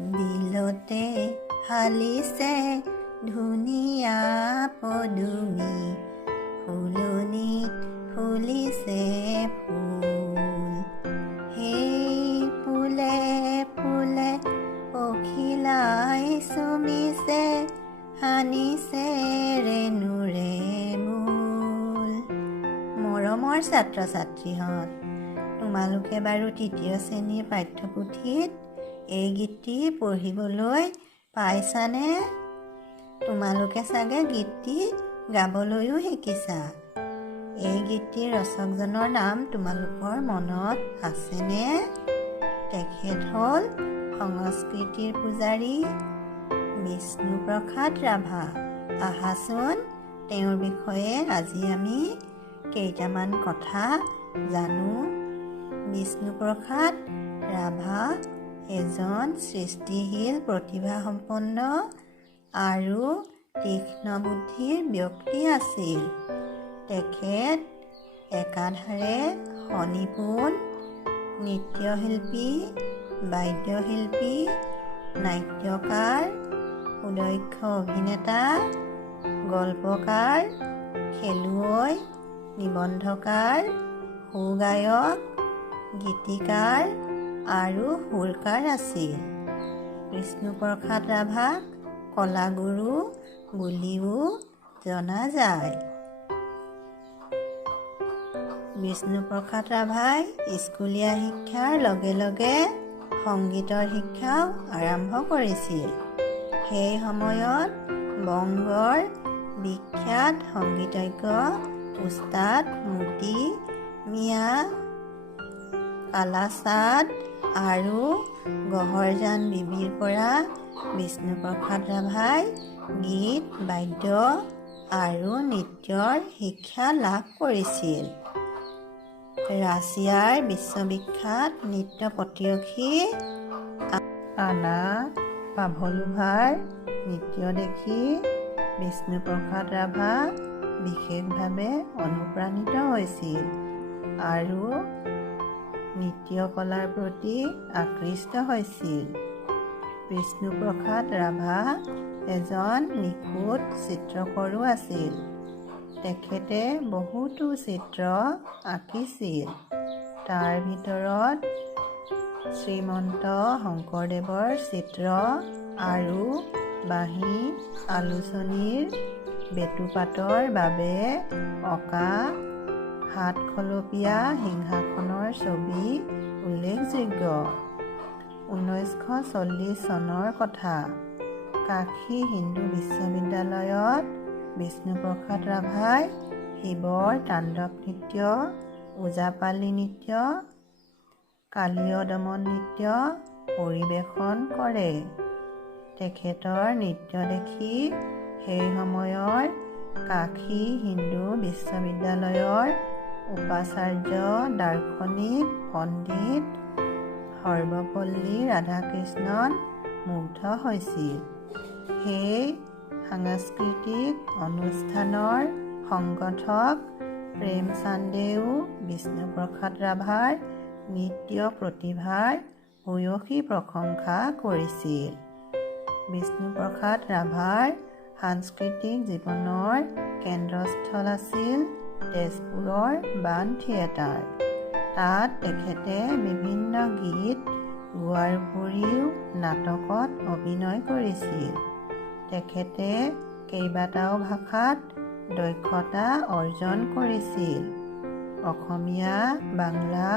বিলতে হালিছে ধুনীয়া পদুমি, ফুলনিত ফুলিছে ফুল। সেই ফুলে ফুলে পখিলাই চুমিছে, সানিছে ৰেণুৰে মূল। মৰমৰ ছাত্ৰ ছাত্ৰীহঁত, তোমালোকে বাৰু তৃতীয় শ্ৰেণীৰ পাঠ্যপুথিত এই গীতটি পঢ়িবলৈ পাইছানে? তোমালোকে চাগে গীতটি গাবলৈও শিকিছা। এই গীতটিৰ ৰচকজনৰ নাম তোমালোকৰ মনত আছেনে? তেখেত হ'ল সংস্কৃতিৰ পূজাৰী বিষ্ণুপ্ৰসাদ ৰাভা। আহাচোন তেওঁৰ বিষয়ে আজি আমি কেইটামান কথা জানো। বিষ্ণুপ্ৰসাদ ৰাভা এজন সৃষ্টিশীল প্ৰতিভাসম্পন্ন আৰু তীক্ষ্ণ বুদ্ধিৰ ব্যক্তি আছিল। তেখেত একাধাৰে নিপুণ নৃত্যশিল্পী, বাদ্যশিল্পী, নাট্যকাৰ, সুদক্ষ অভিনেতা, গল্পকাৰ, খেলুৱৈ, নিবন্ধকাৰ, সুগায়ক, গীতিকাৰ আৰু সুৰকাৰ আছিল। বিষ্ণুপ্ৰসাদ ৰাভাক কলাগুৰু বুলিও জনা যায়। বিষ্ণুপ্ৰসাদ ৰাভাই স্কুলীয়া শিক্ষাৰ লগে লগে সংগীতৰ শিক্ষাও আৰম্ভ কৰিছিল। সেই সময়ত বংগৰ বিখ্যাত সংগীতজ্ঞ উস্তাদ মোতি মিয়া, কালাচাঁদ আৰু গহৰজান বিবিৰ পৰা বিষ্ণুপ্ৰসাদ ৰাভাই গীত, বাদ্য আৰু নৃত্যৰ শিক্ষা লাভ কৰিছিল। ৰাছিয়াৰ বিশ্ববিখ্যাত নৃত্য প্ৰতিয়সী আনা পাভলোভাৰ নৃত্য দেখি বিষ্ণুপ্ৰসাদ ৰাভা বিশেষভাৱে অনুপ্ৰাণিত হৈছিল আৰু নৃত্যকলাৰ প্ৰতি আকৃষ্ট হৈছিল। বিষ্ণুপ্ৰসাদ ৰাভা এজন নিখুঁত চিত্ৰকৰো আছিল। তেখেতে বহুতো চিত্ৰ আঁকিছিল। তাৰ ভিতৰত শ্ৰীমন্ত শংকৰদেৱৰ চিত্ৰ আৰু বাঁহী আলোচনীৰ বেটুপাতৰ বাবে অঁকা হাতখলপীয়া সিংহাসনৰ ছবি উল্লেখযোগ্য। 1940 চনৰ কথা। কাশী হিন্দু বিশ্ববিদ্যালয়ত বিষ্ণুপ্ৰসাদ ৰাভাই শিৱৰ তাণ্ডৱ নৃত্য, ওজাপালি নৃত্য, কালীয় দমন নৃত্য পৰিৱেশন কৰে। তেখেতৰ নৃত্য দেখি সেই সময়ৰ কাশী হিন্দু বিশ্ববিদ্যালয়ৰ উপাচাৰ্য দাৰ্শনিক পণ্ডিত সৰ্বপল্লী ৰাধাকৃষ্ণন মুগ্ধ হৈছিল। সেই সাংস্কৃতিক অনুষ্ঠানৰ সংগঠক প্ৰেমচান্দেও বিষ্ণুপ্ৰসাদ ৰাভাৰ নৃত্য প্ৰতিভাৰ ভূয়সী প্ৰশংসা কৰিছিল। বিষ্ণুপ্ৰসাদ ৰাভাৰ সাংস্কৃতিক জীৱনৰ কেন্দ্ৰস্থল আছিল তেজপুৰৰ বাণ থিয়েটাৰ। তাত তেখেতে বিভিন্ন গীত গোৱাৰ উপৰিও নাটকত অভিনয় কৰিছিল। তেখেতে কেইবাটাও ভাষাত দক্ষতা অৰ্জন কৰিছিল। অসমীয়া, বাংলা,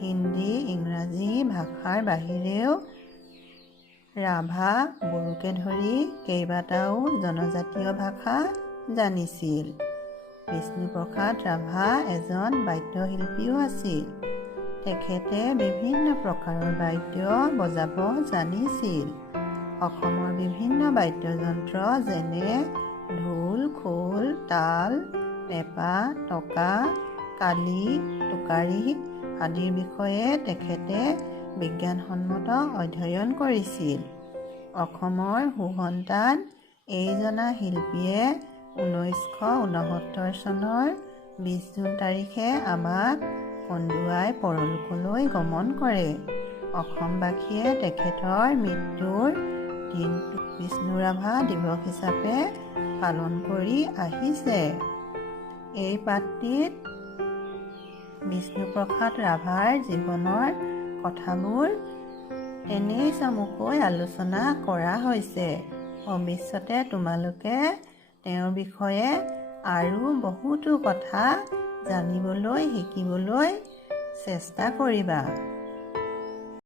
হিন্দী, ইংৰাজী ভাষাৰ বাহিৰেও ৰাভা বড়োকে ধৰি কেইবাটাও জনজাতীয় ভাষা জানিছিল। বিষ্ণুপ্ৰসাদ ৰাভা এজন বাদ্যশিল্পীও আছিল। তেখেতে বিভিন্ন প্ৰকাৰৰ বাদ্য বজাব জানিছিল। অসমৰ বিভিন্ন বাদ্যযন্ত্ৰ যেনে ঢোল, খোল, তাল, পেঁপা, টকা, কালি, টোকাৰী আদিৰ বিষয়ে তেখেতে বিজ্ঞানসন্মত অধ্যয়ন কৰিছিল। অসমৰ সুসন্তান এইজনা শিল্পীয়ে 1969 চনৰ 20 জুন তাৰিখে আমাক কন্দুৱাই পৰলোকলৈ গমন কৰে। অসমবাসীয়ে তেখেতৰ মৃত্যুৰ দিনটো বিষ্ণু ৰাভা দিৱস হিচাপে পালন কৰি আহিছে। এই পাঠটিত বিষ্ণুপ্ৰসাদ ৰাভাৰ জীৱনৰ কথাবোৰ এনেই চমুকৈ আলোচনা কৰা হৈছে। ভৱিষ্যতে তোমালোকে তেওঁৰ বিষয়ে আৰু বহুতো কথা জানিবলৈ শিকিবলৈ চেষ্টা কৰিবা।